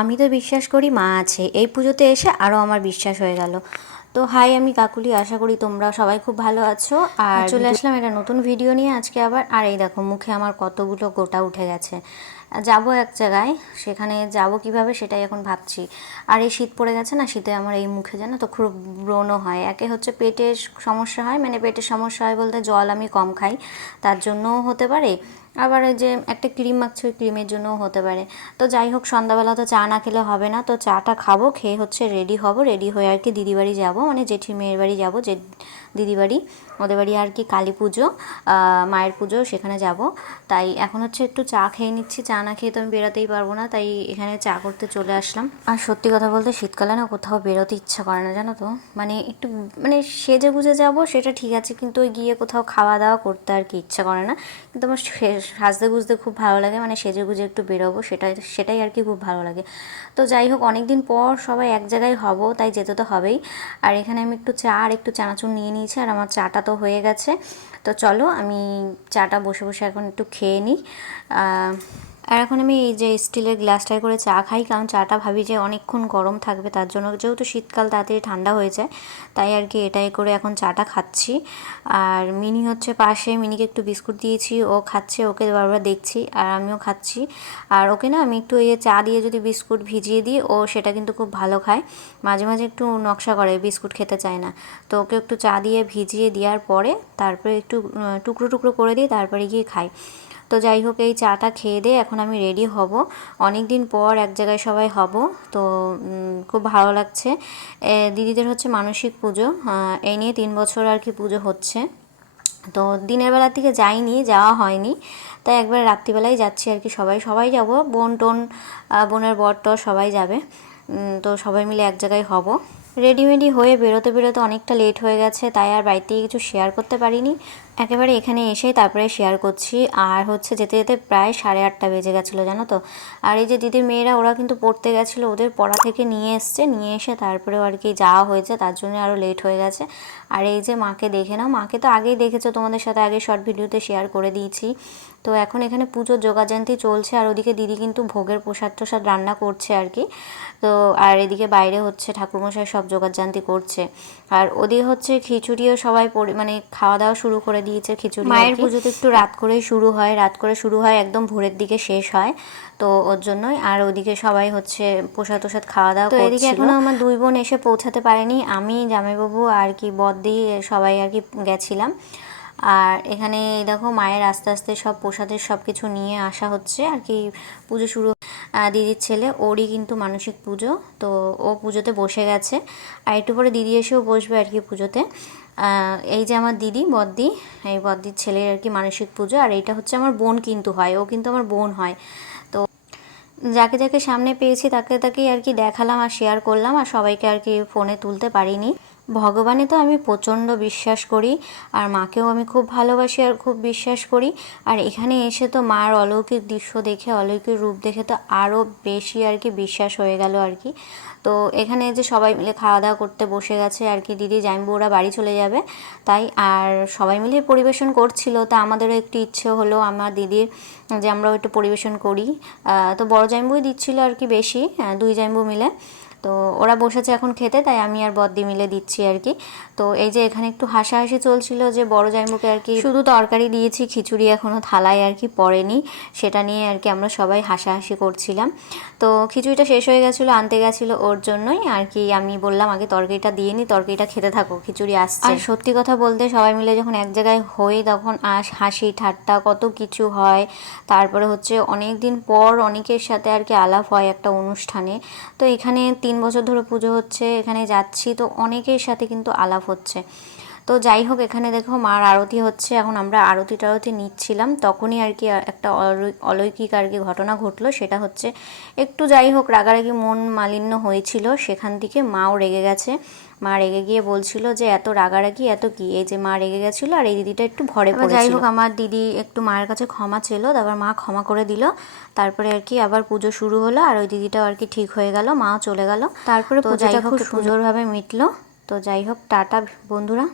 আমি তো বিশ্বাস করি মা আছে, এই পুজোতে এসে আরও আমার বিশ্বাস হয়ে গেল। তো হাই, আমি কাকুলি, আশা করি তোমরা সবাই খুব ভালো আছো। আর চলে আসলাম একটা নতুন ভিডিও নিয়ে আজকে আবার। আর এই দেখো, মুখে আমার কতগুলো গোটা উঠে গেছে। যাব এক জায়গায়, সেখানে যাব কিভাবে সেটাই এখন ভাবছি। আর এই শীত পড়ে গেছে না, শীতে আমার এই মুখে যেন তো খুব ব্রণ হয়। একে হচ্ছে পেটের সমস্যা হয়, মানে পেটের সমস্যা হয় বলতে জল আমি কম খাই, তার জন্যও হতে পারে। আবার ওই যে একটা ক্রিম মাখছি, ওই ক্রিমের জন্যও হতে পারে। তো যাই হোক, সন্ধ্যাবেলা তো চা না খেলে হবে না, তো চাটা খাবো, খেয়ে হচ্ছে রেডি হব। রেডি হয়ে আর কি দিদি বাড়ি যাবো, মানে জেঠির মেয়ের বাড়ি যাবো, যে দিদি বাড়ি, ওদের বাড়ি আর কি কালী পুজো, মায়ের পুজো, সেখানে যাব। তাই এখন হচ্ছে একটু চা খেয়ে নিচ্ছি, চা না খেয়ে তো আমি বেরোতেই পারবো না, তাই এখানে চা করতে চলে আসলাম। আর সত্যি কথা বলতে শীতকালে না কোথাও বেরোতে ইচ্ছা করে না, জানো তো। মানে একটু মানে সেজে গুজে যাবো সেটা ঠিক আছে, কিন্তু ওই গিয়ে কোথাও খাওয়া দাওয়া করতে আর কি ইচ্ছা করে না। কিন্তু আমার সাজতে গুজতে খুব ভালো লাগে, মানে সেজে গুজে একটু বেরোবো, সেটাই আর কি খুব ভালো লাগে। তো যাই হোক, অনেক দিন পর সবাই এক জায়গায় হব, তাই যেতে তো হবেই। আর এখানে আমি একটু চা আর একটু চানাচুর নিয়ে নিয়েছি, আর আমার চাটা তো হয়ে গেছে। তো চলো আমি চাটা বসে বসে এখন একটু খেয়ে নিই। আর এখন আমি এই যে স্টিলের গ্লাসটায় করে চা খাই, কারণ চাটা ভাবি যে অনেকক্ষণ গরম থাকবে, তার জন্য। যেহেতু শীতকাল তাড়াতাড়ি ঠান্ডা হয়ে যায়, তাই আর কি এটাই করে এখন চাটা খাচ্ছি। আর মিনি হচ্ছে পাশে, মিনিকে একটু বিস্কুট দিয়েছি, ও খাচ্ছে, ওকে বারবার দেখছি, আর আমিও খাচ্ছি। আর ওকে না আমি একটু এই চা দিয়ে যদি বিস্কুট ভিজিয়ে দিই, ও সেটা কিন্তু খুব ভালো খায়। মাঝে মাঝে একটু নকশা করে, বিস্কুট খেতে চায় না, তো ওকে একটু চা দিয়ে ভিজিয়ে দেওয়ার পরে তারপরে একটু টুকরো টুকরো করে দিই, তারপরে গিয়ে খাই। তো যাই হোক, এই চাটা খেয়ে দিয়ে এখন আমি রেডি হব। অনেক দিন পর এক জায়গায় সবাই হব, তো খুব ভালো লাগছে। দিদিদের হচ্ছে মানসিক পুজো, এই নিয়ে 3 বছর আর কি পুজো হচ্ছে। তো দিনের বেলার দিকে যাওয়া হয়নি, তাই একবার রাত্রিবেলায় যাচ্ছি আর কি। সবাই সবাই যাব, বোন টোন, বোনের বর টর সবাই যাবে। তো সবাই মিলে এক জায়গায় হব। রেডিমেডি হয়ে বেরোতে বেরোতে অনেকটা লেট হয়ে গেছে, তাই আর বাড়িতে কিছু শেয়ার করতে পারিনি। একেবারে এখানে এসেই তারপরে শেয়ার করছি। আর হচ্ছে যেতে যেতে প্রায় 8:30 বেজে গেছিলো, জানো তো। আর এই যে দিদির মেয়েরা, ওরা কিন্তু পড়তে গেছিলো, ওদের পড়া থেকে নিয়ে এসে তারপরেও আর কি যাওয়া হয়েছে, তার জন্য আরও লেট হয়ে গেছে। আর এই যে মাকে দেখে নাও, মাকে তো আগেই দেখেছো, তোমাদের সাথে আগে শর্ট ভিডিওতে শেয়ার করে দিয়েছি। তো এখন এখানে পুজোর জোগাড়যন্ত্র চলছে, আর ওদিকে দিদি কিন্তু ভোগের প্রসাদ টোসাদ রান্না করছে আর কি। তো আর এদিকে বাইরে হচ্ছে ঠাকুরমশাই সব জোগাড়যন্ত্র করছে। আর ওদিকে হচ্ছে খিচুড়িও সবাই মানে খাওয়া দাওয়া শুরু করে দিয়েছে। খিচুড়ি, মায়ের পুজো তো একটু রাত করেই শুরু হয়, একদম ভোরের দিকে শেষ হয়, তো ওর জন্যই। আর ওদিকে সবাই হচ্ছে প্রসাদ টোসাদ খাওয়া দাওয়া করছিল। তো এদিকে এখনো আমার 2 বোন এসে পৌঁছাতে পারেনি, আমি, জামাইবাবু আর কি বদ্দি সবাই আর কি গেছিলাম। আর এখানে দেখো, মায়ের আস্তে আস্তে সব প্রসাদের সব কিছু নিয়ে আসা হচ্ছে আর কি। পুজো শুরু, দিদির ছেলে, ওরই কিন্তু মানসিক পুজো, তো ও পুজোতে বসে গেছে। আর একটু পরে দিদি এসেও বসবে আর কি পুজোতে। এই যে আমার দিদি বদ্দি, এই বদ্দির ছেলের আর কি মানসিক পুজো। আর এইটা হচ্ছে আমার বোন কিন্তু হয়, ও কিন্তু আমার বোন হয়। তো যাকে যাকে সামনে পেয়েছি তাকে তাকেই আর কি দেখালাম আর শেয়ার করলাম, আর সবাইকে আর কি ফোনে তুলতে পারিনি। ভগবানে তো আমি প্রচণ্ড বিশ্বাস করি, আর মাকেও আমি খুব ভালোবাসি আর খুব বিশ্বাস করি। আর এখানে এসে তো মার অলৌকিক দৃশ্য দেখে, অলৌকিক রূপ দেখে তো আরও বেশি আর কি বিশ্বাস হয়ে গেল আর কি। তো এখানে যে সবাই মিলে খাওয়া দাওয়া করতে বসে গেছে আর কি, দিদি জামাইবাবু ওরা বাড়ি চলে যাবে তাই। আর সবাই মিলে পরিবেশন করছিল, তা আমাদেরও একটু ইচ্ছে হলো আমার দিদির, যে আমরাও একটু পরিবেশন করি। তো বড় জামাইবাবুই দিচ্ছিল আর কি বেশি, 2 জামাইবাবু মিলে। তো ওরা বসেছে এখন খেতে, তাই আমি আর বদ্দি মিলে দিচ্ছি আর কি। তো এই যে এখানে একটু হাসাহাসি চলছিল, যে বড় জামাইবাবুকে আর কি শুধু তরকারি দিয়েছি, খিচুড়ি এখনও থালায় আর কি পড়েনি, সেটা নিয়ে আর কি আমরা সবাই হাসাহাসি করছিলাম। তো খিচুড়িটা শেষ হয়ে গেছিলো, আনতে গেছিলো ওর জন্যই আর কি। আমি বললাম আগে তরকারিটা দিয়ে নি, তরকারিটা খেতে থাকো, খিচুড়ি আসছে। আর সত্যি কথা বলতে সবাই মিলে যখন এক জায়গায় হই, তখন হাসি ঠাট্টা কত কিছু হয়। তারপরে হচ্ছে অনেক দিন পর অনেকের সাথে আর কি আলাপ হয় একটা অনুষ্ঠানে। তো এখানে 3 বছর ধরে পুজো হচ্ছে, এখানে যাচ্ছি, তো অনেকের সাথে কিন্তু আলাপ হচ্ছে। তো যাই হোক, এখানে দেখো মার আরতি হচ্ছে, এখন আমরা আরতি টারতি নিচ্ছিলাম, তখনই আর কি একটা অলৌকিক আর কি ঘটনা ঘটলো। সেটা হচ্ছে একটু, যাই হোক, রাগারাগি মন মালিন্য হয়েছিল, সেখান থেকে মাও রেগে গেছে। মা রেগে গিয়ে বলছিল যে এত রাগারাগি এত কি, এই যে মা রেগে গেছিলো, আর এই দিদিটা একটু ভরে পড়েছিল। যাই হোক, আমার দিদি একটু মায়ের কাছে ক্ষমা ছিল, তারপর মা ক্ষমা করে দিল। তারপরে আর কি আবার পুজো শুরু হলো, আর ওই দিদিটাও আর কি ঠিক হয়ে গেল, মাও চলে গেল। তারপরে পুজোটা খুব সুন্দরভাবে মিটলো। তো যাই হোক, টাটা বন্ধুরা।